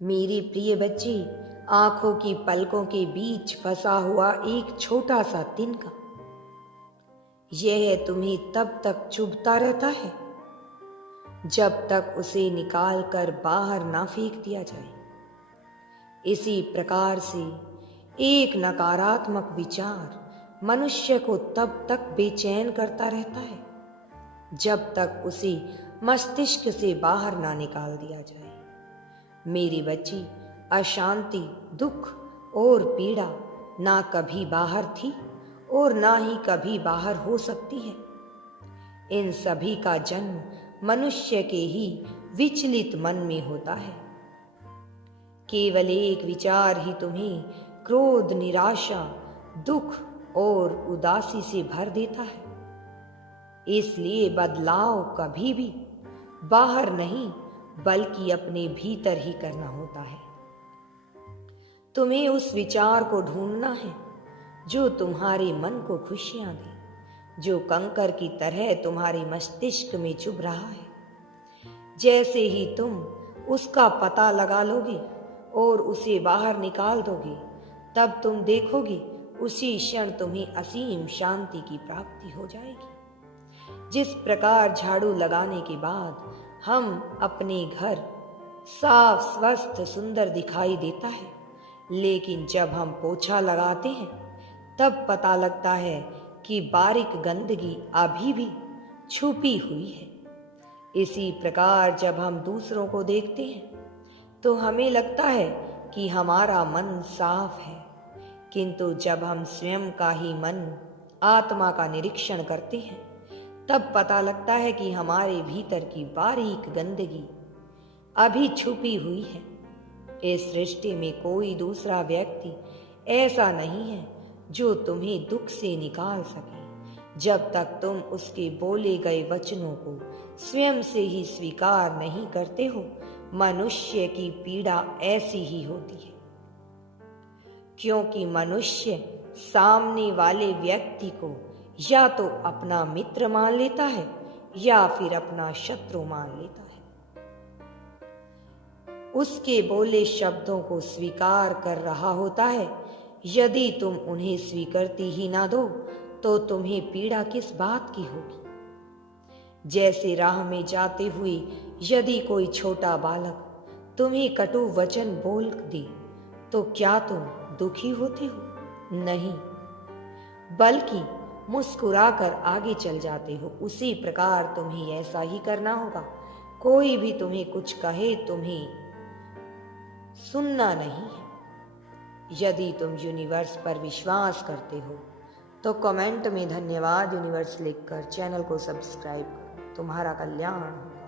मेरी प्रिय बच्ची, आंखों की पलकों के बीच फंसा हुआ एक छोटा सा तिनका, यह तुम्हें तब तक चुभता रहता है जब तक उसे निकाल कर बाहर ना फेंक दिया जाए। इसी प्रकार से एक नकारात्मक विचार मनुष्य को तब तक बेचैन करता रहता है जब तक उसे मस्तिष्क से बाहर ना निकाल दिया जाए। मेरी बच्ची, अशांति, दुख और पीड़ा ना कभी बाहर थी और ना ही कभी बाहर हो सकती है। इन सभी का जन्म मनुष्य के ही विचलित मन में होता है। केवल एक विचार ही तुम्हें क्रोध, निराशा, दुख और उदासी से भर देता है। इसलिए बदलाव कभी भी बाहर नहीं बल्कि अपने भीतर ही करना होता है। तुम्हें उस विचार को ढूंढना है जो तुम्हारे मन को खुशियां दे, जो कंकर की तरह तुम्हारे मस्तिष्क में चुभ रहा है। जैसे ही तुम उसका पता लगा लोगे और उसे बाहर निकाल दोगे, तब तुम देखोगे उसी क्षण तुम्हें असीम शांति की प्राप्ति हो जाएगी। जिस प्रकार झाड़ू लगाने के बाद हम अपने घर साफ, स्वस्थ, सुंदर दिखाई देता है, लेकिन जब हम पोछा लगाते हैं तब पता लगता है कि बारीक गंदगी अभी भी छुपी हुई है। इसी प्रकार जब हम दूसरों को देखते हैं तो हमें लगता है कि हमारा मन साफ है, किंतु जब हम स्वयं का ही मन, आत्मा का निरीक्षण करते हैं तब पता लगता है कि हमारे भीतर की बारीक गंदगी अभी छुपी हुई है। इस सृष्टि में कोई दूसरा व्यक्ति ऐसा नहीं है जो तुम्हें दुख से निकाल सके। जब तक तुम उसके बोले गए वचनों को स्वयं से ही स्वीकार नहीं करते हो, मनुष्य की पीड़ा ऐसी ही होती है। क्योंकि मनुष्य सामने वाले व्यक्ति को या तो अपना मित्र मान लेता है या फिर अपना शत्रु मान लेता है। उसके बोले शब्दों को स्वीकार कर रहा होता है। यदि तुम उन्हें स्वीकृति ही ना दो तो तुम्हें पीड़ा किस बात की होगी। जैसे राह में जाते हुए यदि कोई छोटा बालक तुम्हें कटु वचन बोल दे तो क्या तुम दुखी होते हो? नहीं, बल्कि मुस्कुराकर आगे चल जाते हो। उसी प्रकार तुम्हें ऐसा ही करना होगा। कोई भी तुम्हें कुछ कहे, तुम्हें सुनना नहीं है। यदि तुम यूनिवर्स पर विश्वास करते हो तो कमेंट में धन्यवाद यूनिवर्स लिखकर चैनल को सब्सक्राइब करो। तुम्हारा कल्याण हो।